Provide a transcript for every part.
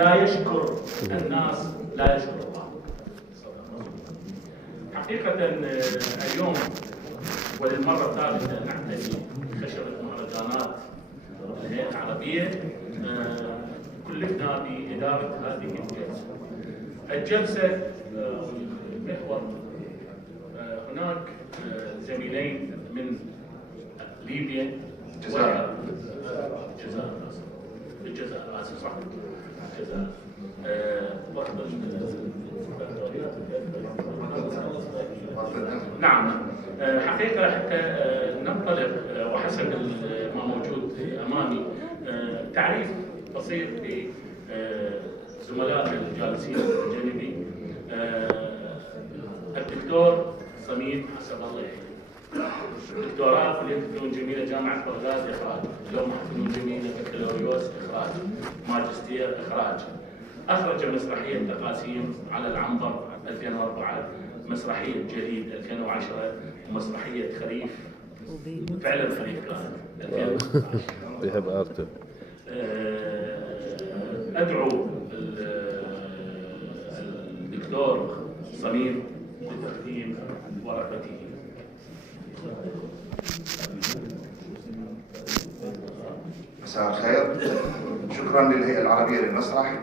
لا يشكر الناس لا يشكر الله. حقيقة اليوم وللمرة الثالثة نعتني خشبة مهرجانات الهيئة العربية. كلفنا بإدارة هذه الجلسة. الجلسة محور هناك زميلين من ليبيا الجزائر صح الجزائر نعم. حقيقة حتى ننطلق وحسب ما موجود أمامي تعريف بسيط بزملائنا الجالسين بجانبي. الدكتور صميم حسب الله يحييه، دكتوراه كلية فنون جميلة جامعة بغداد إخراج، لوحة فنون جميلة بكالوريوس إخراج، ماجستير إخراج. أخرج مسرحية تقاسيم على العنبر 2004، مسرحية جليد 2010، ومسرحية خريف فعلا خريف كانت 2012. بيحب ارته. أدعو الدكتور صميم لتقديم ورقته. مساء الخير. شكرا للهيئة العربية للمسرح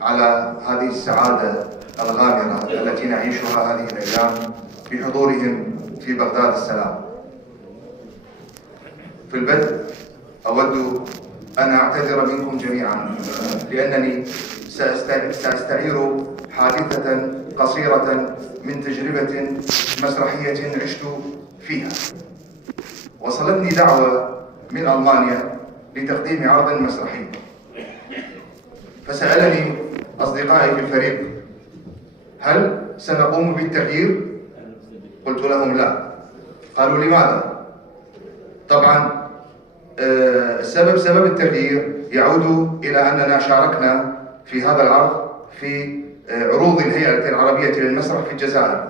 على هذه السعادة الغامرة التي نعيشها هذه الأيام بحضورهم في بغداد السلام. في البدء أود أن أعتذر منكم جميعا لأنني سأستعير حادثة قصيرة من تجربة مسرحية عشت فيها. وصلتني دعوة من ألمانيا لتقديم عرض مسرحي، فسألني أصدقائي في الفريق هل سنقوم بالتغيير؟ قلت لهم لا. قالوا لماذا؟ طبعا سبب التغيير يعود إلى أننا شاركنا في هذا العرض في عروض الهيئة العربية للمسرح في الجزائر،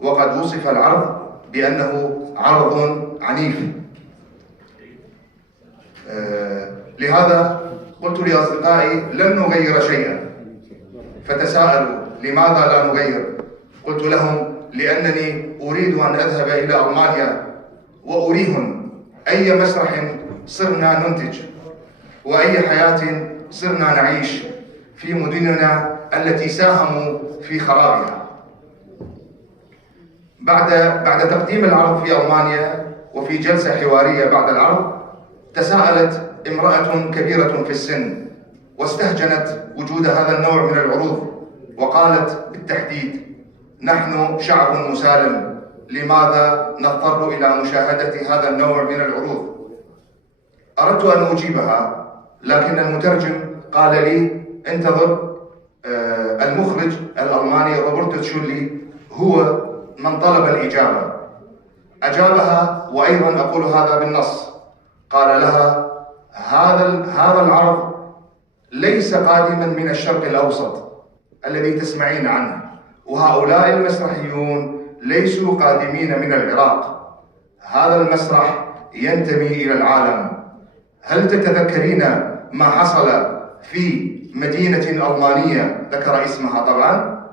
وقد وصف العرض بأنه عرض عنيف. لهذا قلت لأصدقائي لن نغير شيئا، فتساءلوا لماذا لا نغير؟ قلت لهم لأنني أريد أن أذهب إلى ألمانيا وأريهم أي مسرح صرنا ننتج وأي حياة صرنا نعيش في مدننا التي ساهموا في خرابها. بعد تقديم العرض في ألمانيا وفي جلسة حوارية بعد العرض، تساءلت امرأة كبيرة في السن واستهجنت وجود هذا النوع من العروض، وقالت بالتحديد: نحن شعب مسالم، لماذا نضطر إلى مشاهدة هذا النوع من العروض؟ أردت أن أجيبها، لكن المترجم قال لي: انتظر، المخرج الألماني روبرت تشولي هو من طلب الإجابة. أجابها، وأيضا أقول هذا بالنص، قال لها: هذا العرض ليس قادما من الشرق الأوسط الذي تسمعين عنه، وهؤلاء المسرحيون ليسوا قادمين من العراق، هذا المسرح ينتمي إلى العالم. هل تتذكرين ما حصل في مدينة ألمانية ذكر اسمها طبعا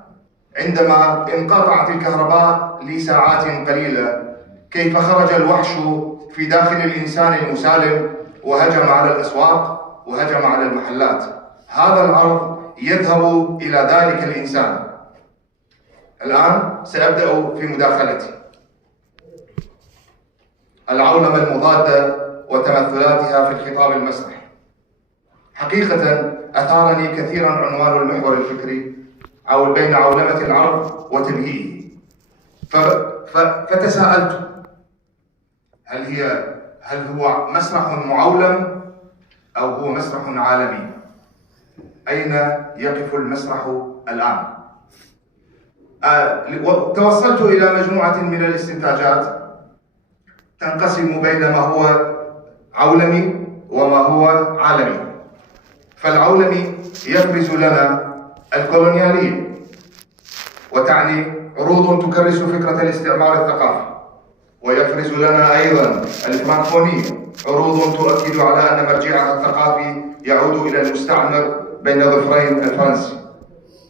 عندما انقطعت الكهرباء لساعات قليلة؟ كيف خرج الوحش في داخل الإنسان المسالم وهجم على الأسواق وهجم على المحلات. هذا العرض يذهب إلى ذلك الإنسان. الآن سأبدأ في مداخلتي. العولمة المضادة وتمثلاتها في الخطاب المسرحي. حقيقة أثارني كثيرا عنوان المحور الفكري بين عولمة العرض وتبييئه، فتساءلت: هل هو مسرح معولم أو هو مسرح عالمي؟ أين يقف المسرح الآن؟ توصلت إلى مجموعة من الاستنتاجات تنقسم بين ما هو عولمي وما هو عالمي. فالعولمي يفرز لنا الكولونيالية، وتعني عروض تكرس فكرة الاستعمار الثقافي، ويفرز لنا أيضا الفرنكونية، عروض تؤكد على أن مرجعها الثقافي يعود إلى المستعمر بين ظفرين الفرنسي.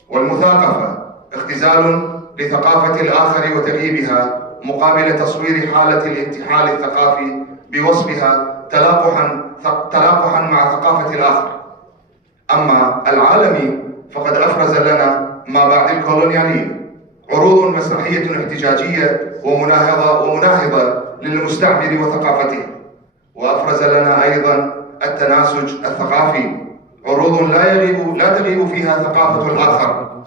والمثاقفة اختزال لثقافة الآخر وتغييبها مقابل تصوير حالة الانتحال الثقافي بوصفها تلاقحا مع ثقافة الآخر. أما العالمي فقد أفرز لنا ما بعد الكولونيالية عروض مسرحية احتجاجية ومناهضة للمستعمر وثقافته، وأفرز لنا أيضا التناسج الثقافي، عروض لا تغيب فيها ثقافة الآخر،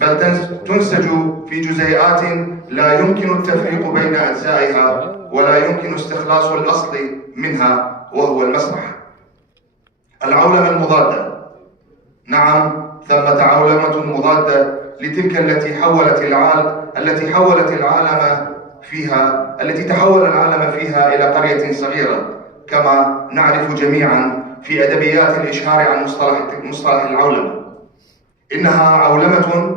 بل تنسج في جزيئات لا يمكن التفريق بين أجزائها ولا يمكن استخلاص الأصل منها، وهو المسرح. العولمة المضادة، نعم ثمة عولمة مضادة لتلك التي تحول العالم فيها إلى قرية صغيرة، كما نعرف جميعا في أدبيات الإشهار عن مصطلح العولمة. إنها عولمة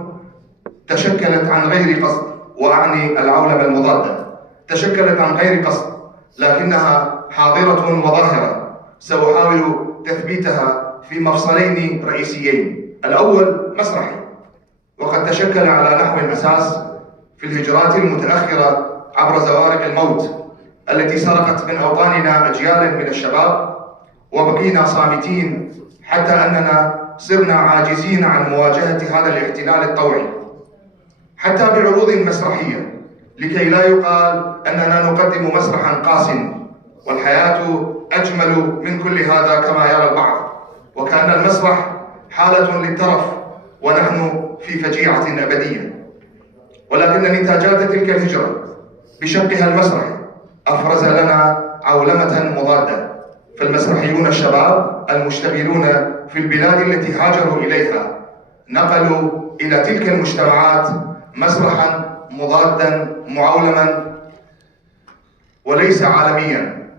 تشكلت عن غير قصد، وأعني العولمة المضادة، تشكلت عن غير قصد لكنها حاضرة وظاهرة، سأحاول تثبيتها في مفصلين رئيسيين. الأول مسرحي، وقد تشكل على نحو الأساس في الهجرات المتأخرة عبر زوارق الموت التي سرقت من أوطاننا أجيال من الشباب، وبقينا صامتين حتى أننا صرنا عاجزين عن مواجهة هذا الاحتلال الطوعي، حتى بعروض مسرحية، لكي لا يقال أننا نقدم مسرحا قاس، والحياة أجمل من كل هذا كما يرى البعض، وكأن المسرح حالة للترف ونحن في فجيعة أبدية. ولكن نتاجات تلك الهجرة بشقها المسرحي أفرز لنا عولمة مضادة، فالمسرحيون الشباب المشتغلون في البلاد التي هاجروا إليها نقلوا إلى تلك المجتمعات مسرحا مضادا معولما وليس عالميا.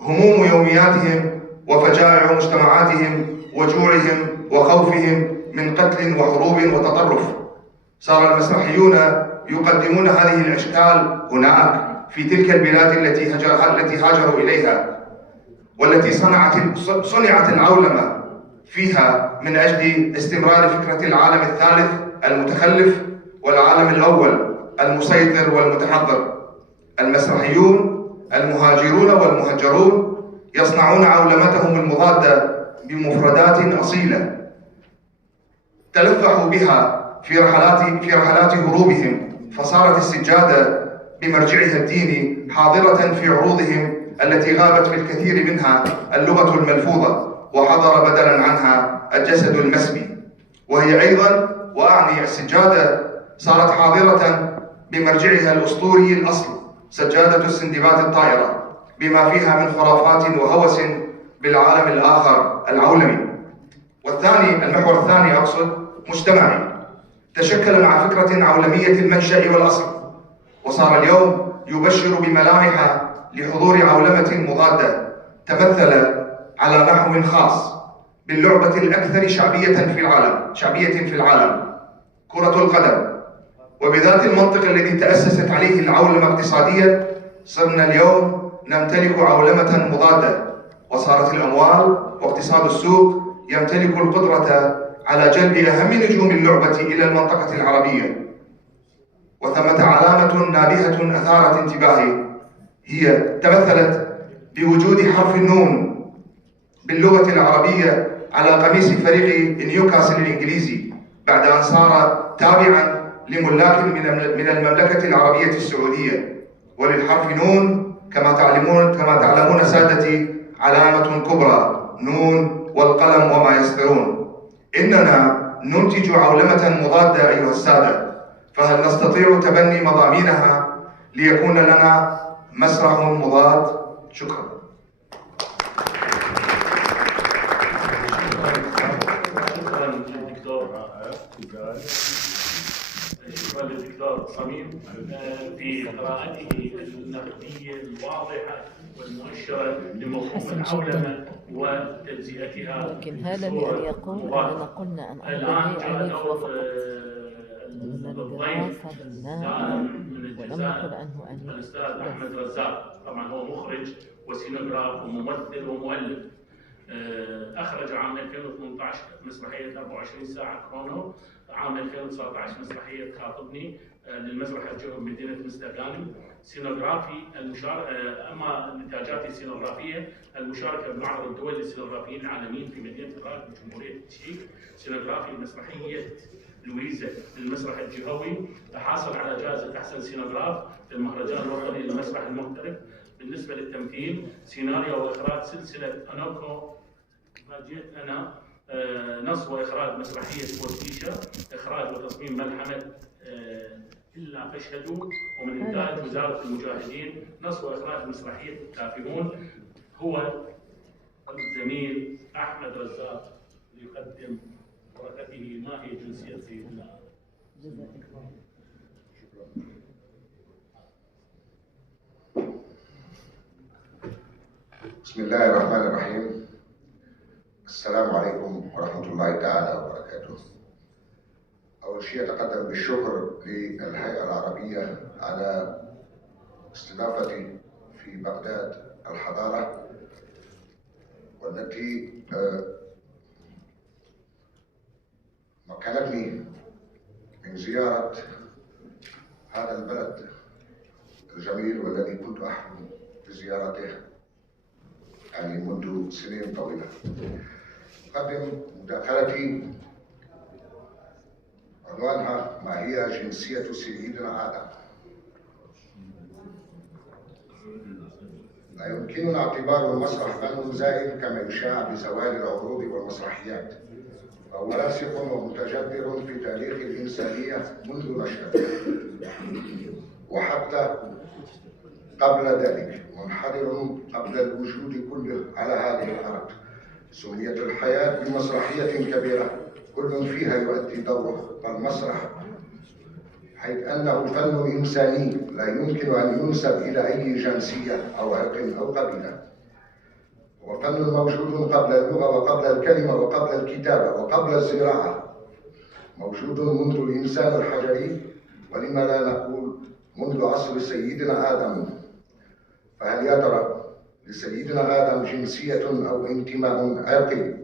هموم يومياتهم وفجائع مجتمعاتهم وجوعهم وخوفهم من قتل وحروب وتطرف، صار المسرحيون يقدمون هذه الأشكال هناك في تلك البلاد التي هاجروا إليها، والتي صنعت العولمة فيها من أجل استمرار فكرة العالم الثالث المتخلف والعالم الأول المسيطر والمتحضر. المسرحيون المهاجرون والمهجرون يصنعون عولمتهم المضادة بمفردات أصيلة تلفحوا بها في رحلات هروبهم، فصارت السجادة بمرجعها الديني حاضرة في عروضهم التي غابت في الكثير منها اللغة الملفوظة، وحضر بدلا عنها الجسد المسبي. وهي أيضا، وأعني السجادة، صارت حاضرة بمرجعها الأسطوري الأصل، سجادة السندباد الطائرة، بما فيها من خرافات وهوس بالعالم الآخر العولمي. المحور الثاني مجتمعي، تشكل مع فكرة عولمية المنشأ والأصل، وصار اليوم يبشر بملامح لحضور عولمة مضادة تمثل على نحو خاص باللعبة الأكثر شعبية في العالم، كرة القدم. وبذات المنطق الذي تأسست عليه العولمة اقتصاديا، صرنا اليوم نمتلك عولمة مضادة، وصارت الأموال واقتصاد السوق يمتلك القدرة على جلب أهم نجوم اللعبة إلى المنطقة العربية. وثمة علامة نابهة أثارت انتباهي، هي تمثلت بوجود حرف النون باللغة العربية على قميص فريق نيوكاسل الإنجليزي، بعد أن صار تابعا لملاك من المملكة العربية السعودية. وللحرف نون كما تعلمون سادتي علامة كبرى، نون والقلم وما يسطرون. إننا ننتج عولمة مضادة أيها السادة، فهل نستطيع تبني مضامينها ليكون لنا مسرح مضاد؟ شكرا. شكرا للدكتور صميم في قراءته النقدية الواضحة والمؤشرة لمفهوم العولمة وتجزئتها. لكن هذا بأن يقول أننا قلنا أن الآن جاء دور الضيف ولم نقل عنه أن الأستاذ أحمد رزاق، طبعا هو مخرج وسينوغراف وممثل ومؤلف. أخرج عام 2018 مسرحية 24 ساعة كرونو، عام 2019 مسرحية خاطبني للمسرح الجوهر بمدينة مستغانم. سينوغرافي أما نتاجاتي السينوغرافية المشاركة بمعرض الدولي للسينوغرافيين العالميين في مدينة براغ بجمهورية التشيك. سينوغرافي مسرحية لويزا للمسرح الجهوي، حاصل على جائزة أحسن سينوغراف في المهرجان الوطني للمسرح المختلف. بالنسبة للتمثيل سيناريو وإخراج سلسلة أنوكو جيت أنا، نص وإخراج مسرحية بورتيشا، إخراج وتصميم ملحمة إلا فاشهدوا، ومن إنتاج وزارة المجاهدين. نص وإخراج مسرحية التافهون. هو الزميل أحمد رزاق ليقدم ورقته ما هي جنسية سيدنا. بسم الله الرحمن الرحيم. السلام عليكم ورحمة الله تعالى وبركاته. أول شيء أتقدم بالشكر للهيئة العربية على استضافتي في بغداد الحضارة، والتي مكنتني من زيارة هذا البلد الجميل والذي كنت أحلم بزيارته يعني منذ سنين طويلة. أقدم مداخلتي عنوانها ما هي جنسية سيدنا آدم. لا يمكننا اعتبار المسرح فن زائد كما يشاع بزوال العروض والمسرحيات، فهو راسخ ومتجذر في تاريخ الإنسانية منذ نشأته، وحتى قبل ذلك منحدر قبل الوجود كله على هذه الأرض. سميت الحياة بمسرحية كبيرة كل فيها يؤدي دوره، فالمسرح حيث أنه فن إنساني لا يمكن أن ينسب إلى أي جنسية أو عرق أو قبيلة. هو فن موجود قبل اللغة وقبل الكلمة وقبل الكتابة وقبل الزراعة، موجود منذ الإنسان الحجري، ولما لا نقول منذ عصر سيدنا آدم. فهل يا ترى لسيدنا آدم جنسية أو انتماء عرقي؟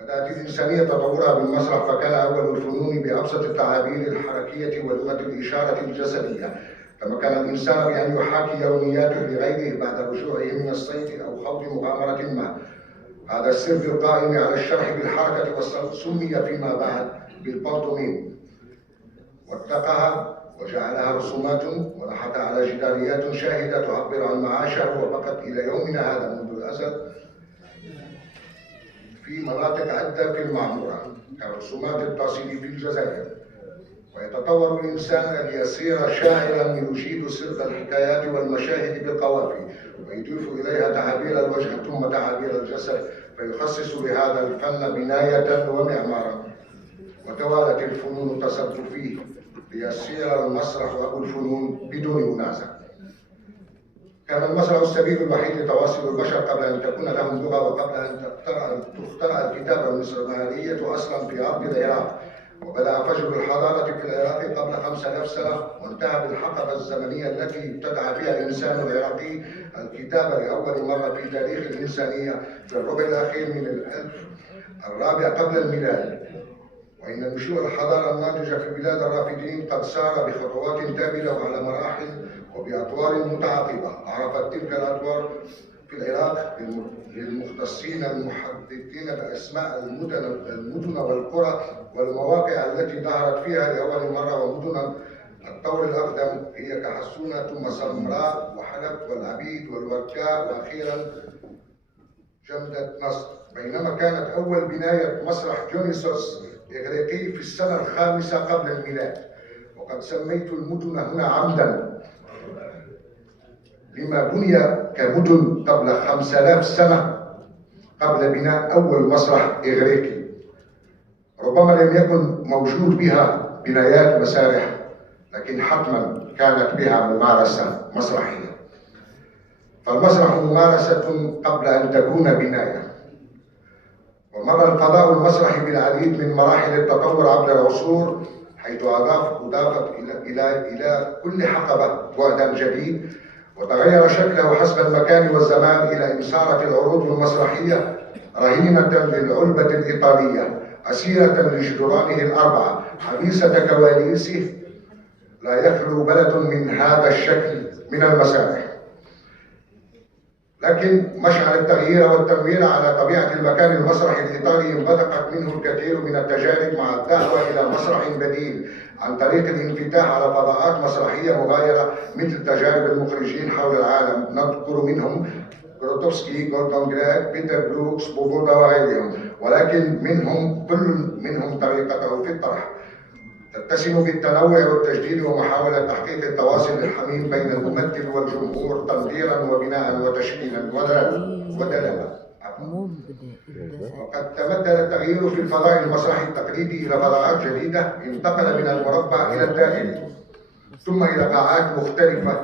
بدأت الإنسانية تطورها بالمسرح، فكان أول الفنون بأبسط التعابير الحركية ولغة الإشارة الجسدية. تمكن الإنسان بأن يحاكي يومياته لغيره بعد رجوعه من الصيد أو خوض مغامرة ما. هذا السر القائم على الشرح بالحركة والصوت سمي فيما بعد بالبانتوميم، واتقاها وجعلها رسومات ونحت على جداريات شاهدة تعبر عن معاشه، وبقت إلى يومنا هذا منذ الأزل في مناطق عدة في المعمورة كرسومات التصوير في الجزائر. ويتطور الإنسان ليصير شاعرا يجيد سرد الحكايات والمشاهد بالقوافي، ويضيف إليها تعابير الوجه ثم تعابير الجسد، فيخصص لهذا الفن بناية ومعمارا. وتوالت الفنون تصب فيه ليصير المسرح أبو الفنون بدون منازع. كان المسرح السبيل الوحيد لتواصل البشر قبل أن تكون لهم لغة، وقبل أن تخترع الكتابة المصرية أصلا في أرض العراق. وبدأ فجر الحضارة في العراق قبل 5000 سنة، وانتهى بالحقبة الزمنية التي ابتدع فيها الإنسان العراقي الكتابة لأول مرة في تاريخ الإنسانية في الربع الأخير من الألف الرابع قبل الميلاد. وإن نشوء الحضارة الناضجة في بلاد الرافدين قد سار بخطوات تابلة وعلى مراحل وبأطوار متعاقبة. عرفت تلك الأطوار في العراق للمختصين المحددين بأسماء المدن والقرى والمواقع التي ظهرت فيها لأول مرة. ومدن الطور الأقدم هي كحسونة ثم سمراء وحلب والعبيد والوركاء وأخيرا جمدة نصر. بينما كانت أول بناية مسرح ديونيسوس الإغريقي في السنة الخامسة قبل الميلاد. وقد سميت المدن هنا عمدا لما بني كمدن قبل 5000 سنة قبل بناء أول مسرح إغريقي. ربما لم يكن موجود بها بنايات مسارح، لكن حتما كانت بها ممارسة مسرحية. فالمسرح ممارسة قبل أن تكون بناية. ومر الفضاء المسرحي بالعديد من مراحل التطور عبر العصور، حيث أضافت إلى كل حقبة بعدا جديد وتغير شكله حسب المكان والزمان إلى أن صارت العروض المسرحية رهينة للعلبة الإيطالية، أسيرة لجدرانه الأربعة، حبيسة كواليسه. لا يخلو بلد من هذا الشكل من المسارح. لكن مشعل التغيير والتنوير على طبيعة المكان المسرحي الإيطالي انبثقت منه الكثير من التجارب مع الدعوة إلى مسرح بديل عن طريق الانفتاح على فضاءات مسرحية مغايرة مثل تجارب المخرجين حول العالم، نذكر منهم غروتوفسكي، جوردون جراك، بيتر بروكس، بوفودا وغيرهم، ولكن كل منهم طريقته في الطرح تتسم بالتنوع والتجديد ومحاولة تحقيق التواصل الحميم بين الممثل والجمهور تنظيرا وبناء وتشكيلا ودلالة. وقد تمثل التغيير في الفضاء المسرحي التقليدي إلى فضاءات جديدة، انتقل من المربع إلى الدائري ثم إلى قاعات مختلفة،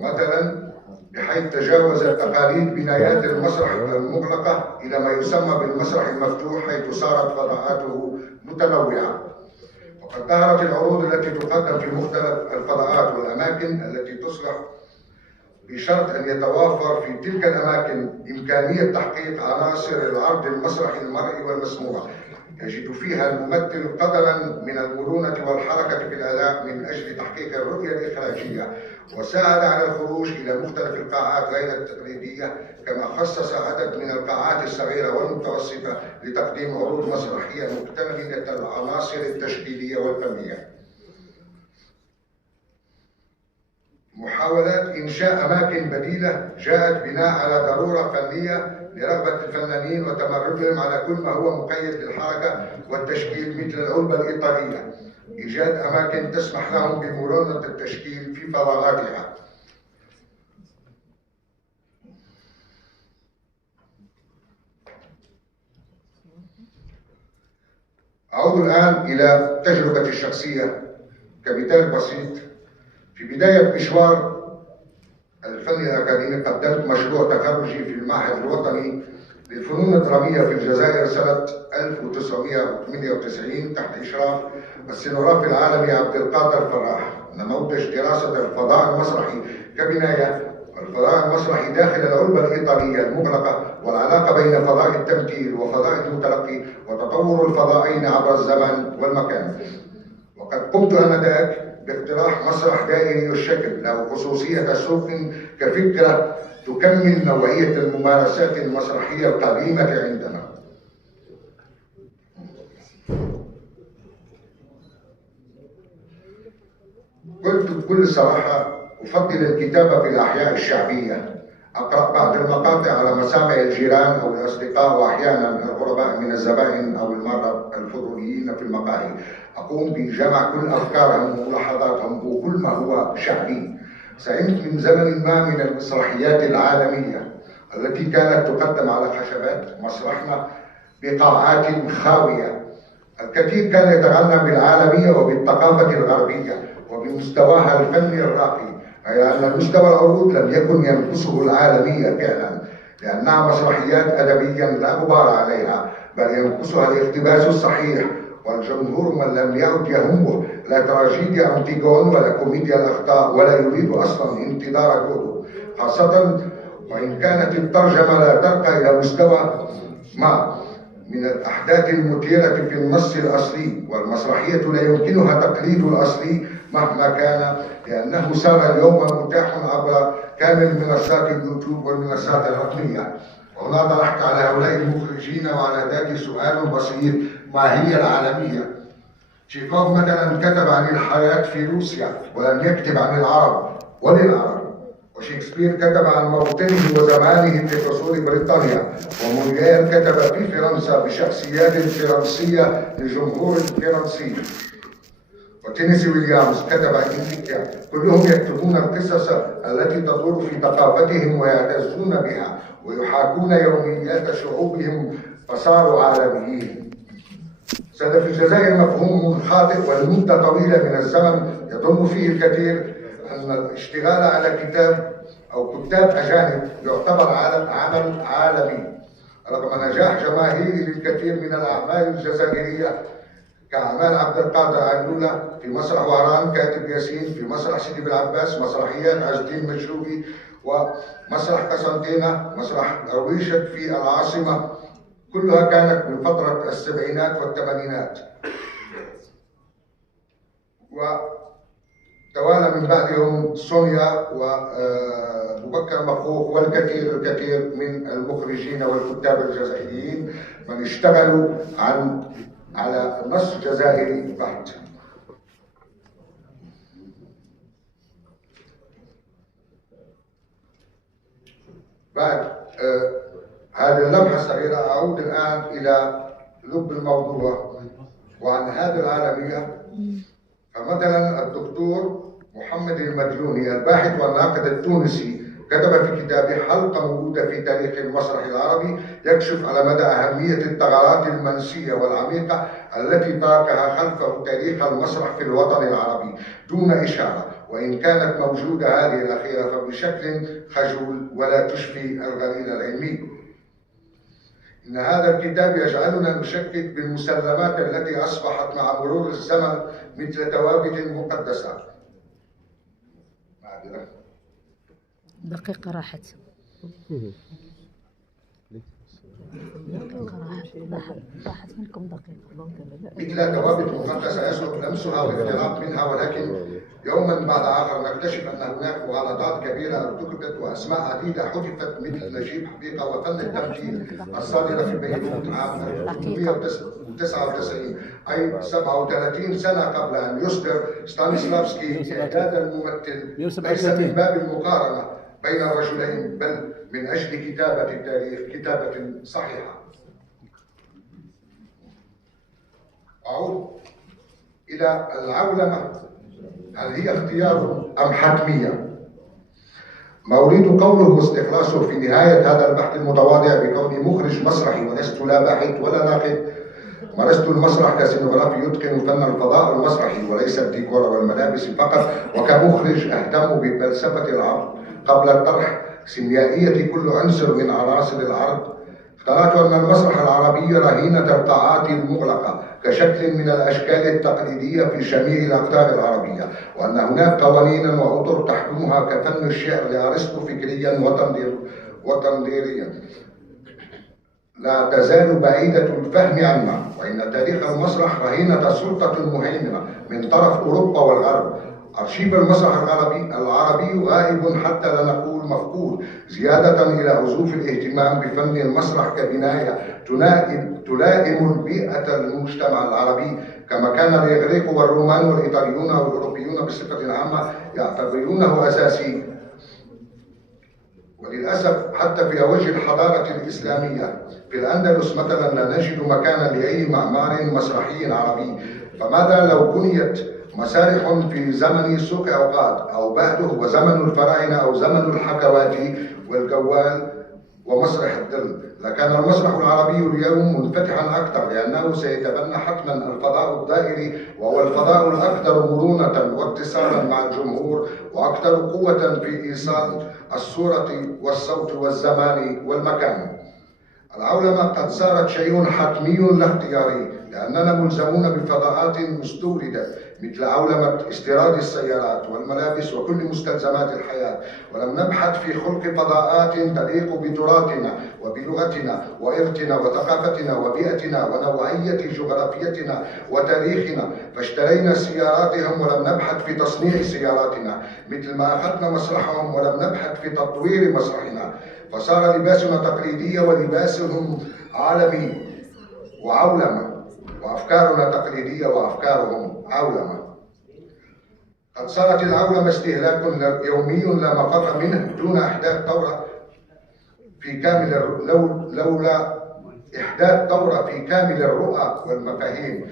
مثلا بحيث تجاوز تقاليد بنايات المسرح المغلقة إلى ما يسمى بالمسرح المفتوح، حيث صارت فضاءاته متنوعة. وقد ظهرت العروض التي تقدم في مختلف الفضاءات والأماكن التي تصلح بشرط أن يتوافر في تلك الأماكن إمكانية تحقيق عناصر العرض المسرحي المرئي والمسموع، يجد فيها الممثل قدرا من المرونة والحركة في الأداء من أجل تحقيق الرؤية الإخراجية، وساعد على الخروج إلى مختلف القاعات غير التقليدية، كما خصص عدد من القاعات الصغيرة والمتوسطة لتقديم عروض مسرحية مكتملة العناصر التشكيلية والفنية. محاولات إنشاء أماكن بديلة جاءت بناء على ضرورة فنية لرغبة الفنانين وتمردهم على كل ما هو مقيد بالحركة والتشكيل مثل العلبة الإيطالية، إيجاد أماكن تسمح لهم بمرونة التشكيل في فضاءاتها. أعود الآن إلى تجربتي الشخصية كمثال بسيط. في بداية مشوار الفني الأكاديمي قدمت مشروع تخرجي في المعهد الوطني للفنون الدرامية في الجزائر سنة 1998 تحت إشراف السينوغراف العالمي عبد القادر فراح، نموذج دراسة الفضاء المسرحي كبناية والفضاء المسرحي داخل العلبة الإيطالية المغلقة، والعلاقة بين فضاء التمثيل وفضاء المتلقي، وتطور الفضائين عبر الزمن والمكان. وقد قمت آنذاك باقتراح مسرح دائري الشكل له خصوصية سوق كفكرة تكمل نوعية الممارسات المسرحية القديمة عندنا. قلت بكل صراحة أفضل الكتابة في الأحياء الشعبية، أقرأ بعض المقاطع على مسامع الجيران أو الأصدقاء وأحيانا الغرباء من الزبائن أو المرة الفضوليين في المقاهي، أقوم بجمع كل أفكارهم وملاحظاتهم وكل ما هو شعبي. سئمت من زمن ما من المسرحيات العالمية التي كانت تقدم على خشبات مسرحنا بقاعات خاوية. الكثير كان يتغنى بالعالمية وبالثقافة الغربية وبمستواها الفني الراقي، غير أن مستوى العروض لم يكن ينقصه العالمية فعلا، لأنها مسرحيات أدبيا لا غبار عليها، بل ينقصها الاقتباس الصحيح، والجمهور من لم يعد يهمه لا تراجيديا أنتيغون ولا كوميديا الأخطاء، ولا يريد أصلا انتظار جودو، خاصة وإن كانت الترجمة لا ترقى إلى مستوى ما من الأحداث المثيرة في النص الأصلي، والمسرحية لا يمكنها تقليد الأصلي مهما كان، لأنه صار اليوم متاح عبر كامل منصات اليوتيوب والمنصات الرقمية. وهنا طرحت على هؤلاء المخرجين وعلى ذات سؤال بسيط: ما هي العالمية؟ تشيكوف مثلا كتب عن الحياة في روسيا ولم يكتب عن العرب وللعرب، وشكسبير كتب عن موطنه وزمانه في فصول بريطانيا، وموليير كتب في فرنسا بشخصيات فرنسية لجمهور فرنسي، وتينيسي ويليامز كتب عن أمريكا. كلهم يكتبون القصص التي تدور في ثقافتهم ويعتزون بها ويحاكون يوميات شعوبهم فصاروا عالميين. ساد في الجزائر مفهوم خاطئ ولمدة طويلة من الزمن يظن فيه الكثير أن الاشتغال على كتاب أو كتاب أجانب يعتبر عمل عالمي، رغم نجاح جماهيري للكثير من الأعمال الجزائرية كأعمال عبد القادر علولة في مسرح وهران كاتب ياسين، في مسرح سيدي بالعباس مسرحيات عز الدين مشروقي، ومسرح قسنطينة، مسرح رويشة في العاصمة، كلها كانت من فترة السبعينات والثمانينات. وتوالى من بعدهم سونيا وبكر مفروخ والكثير من المخرجين والكتاب الجزائريين من اشتغلوا على نص جزائري بحت. بعد هذه اللمحة الصغيرة أعود الآن إلى لب الموضوع وعن هذه العالمية. فمثلا الدكتور محمد المدلوني الباحث والناقد التونسي كتب في كتابه حلقة موجودة في تاريخ المسرح العربي يكشف على مدى أهمية الثغرات المنسية والعميقة التي تركها خلفه تاريخ المسرح في الوطن العربي دون إشارة، وإن كانت موجودة هذه الأخيرة فبشكل خجول ولا تشفي الغليل العلمي. إن هذا الكتاب يجعلنا نشكك بالمسلمات التي أصبحت مع مرور الزمن مثل توابت مقدسة. دقيقة راحت. راحت منكم دقيقة. مثل توابت مقدسة يسلك لمسها والاقتراب منها، ولكن يوما بعد آخر نكتشف أن هناك مغالطات كبيرة ارتكبت وأسماء عديدة حذفت مثل نجيب حقيقة وفن التمثيل الصادرة في بيروت عام 1899، أي 37 سنة قبل أن يصدر ستانيسلافسكي إعداد الممثل، ليس من باب المقارنة بين الرجلين بل من أجل كتابة التاريخ كتابة صحيحة. أعود إلى العولمة، هل هي اختيار أم حتمية؟ ما أريد قوله واستخلاصه في نهاية هذا البحث المتواضع بكوني مخرج مسرحي ولست لا باحث ولا ناقد. مارست المسرح كسينوغرافي يتقن فن الفضاء المسرحي وليس الديكور والملابس فقط، وكمخرج أهتم بفلسفة العرض قبل الطرح، سيميائية كل عنصر من عناصر العرض. اقتنعت أن المسرح العربي رهينة القاعات المغلقة كشكل من الأشكال التقليدية في جميع الأقطار العربية، وأن هناك قوانين وأطر تحكمها كفن الشعر لأرسطو فكريا وتنظيريا لا تزال بعيدة الفهم عنا، وإن تاريخ المسرح رهينة سلطة مهيمنة من طرف أوروبا والغرب. أرشيف المسرح العربي غائب حتى لا نقول مفقود، زيادة إلى عزوف الاهتمام بفن المسرح كبناية تلائم البيئة المجتمع العربي، كما كان الإغريق والرومان والإيطاليون والأوروبيون بصفة عامة يعتبرونه أساسي. وللأسف حتى في وجه الحضارة الإسلامية في الأندلس مثلا لا نجد مكانا لأي معمار مسرحي عربي، فماذا لو بنيت مسارح في زمن سوق عقاد أو بعده وزمن الفراعنة أو زمن الحكواتي والجوال ومسرح الظل؟ لكان المسرح العربي اليوم منفتحا أكثر، لأنه سيتبنى حتما الفضاء الدائري، وهو الفضاء الأكثر مرونة واتصالا مع الجمهور وأكثر قوة في إيصال الصورة والصوت والزمان والمكان. العولمة قد صارت شيء حتمي لا اختياري، لأننا ملزمون بفضاءات مستوردة مثل عولمة استيراد السيارات والملابس وكل مستلزمات الحياة، ولم نبحث في خلق فضاءات تليق بتراثنا وبلغتنا وإرثنا وثقافتنا وبيئتنا ونوعية جغرافيتنا وتاريخنا، فاشترينا سياراتهم ولم نبحث في تصنيع سياراتنا، مثل ما أخذنا مسرحهم ولم نبحث في تطوير مسرحنا، فصار لباسنا تقليدي ولباسهم عالمي وعولمة، وأفكارنا تقليدية وأفكارهم عولمة. قد صارت العولمة استهلاك يومي لا مفر منه دون إحداث ثورة في كامل لولا إحداث ثورة في كامل الرؤى والمفاهيم.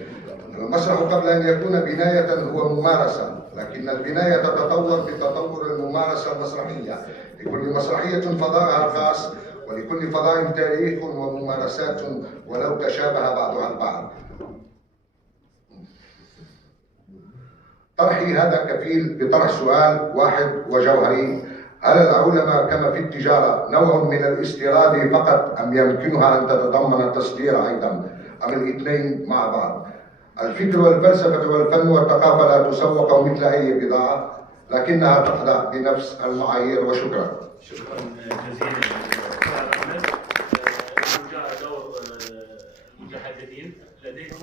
المسرح قبل أن يكون بناية هو ممارسة، لكن البناية تتطور بتطور الممارسة المسرحية، لكل مسرحية فضاءها الخاص ولكل فضاء تاريخ وممارسات ولو تشابه بعضها البعض. طرحي هذا كفيل بطرح سؤال واحد وجوهري: هل العولمة كما في التجارة نوع من الاستيراد فقط، أم يمكنها أن تتضمن التصدير أيضا، أم الاثنين مع بعض؟ الفكر والفلسفة والفن والثقافة لا تسوق مثل أي بضاعة، لكنها تخضع بنفس المعايير. وشكرا. شكرا جزيلا دكتور أحمد. جاء دور المتحدثين لديكم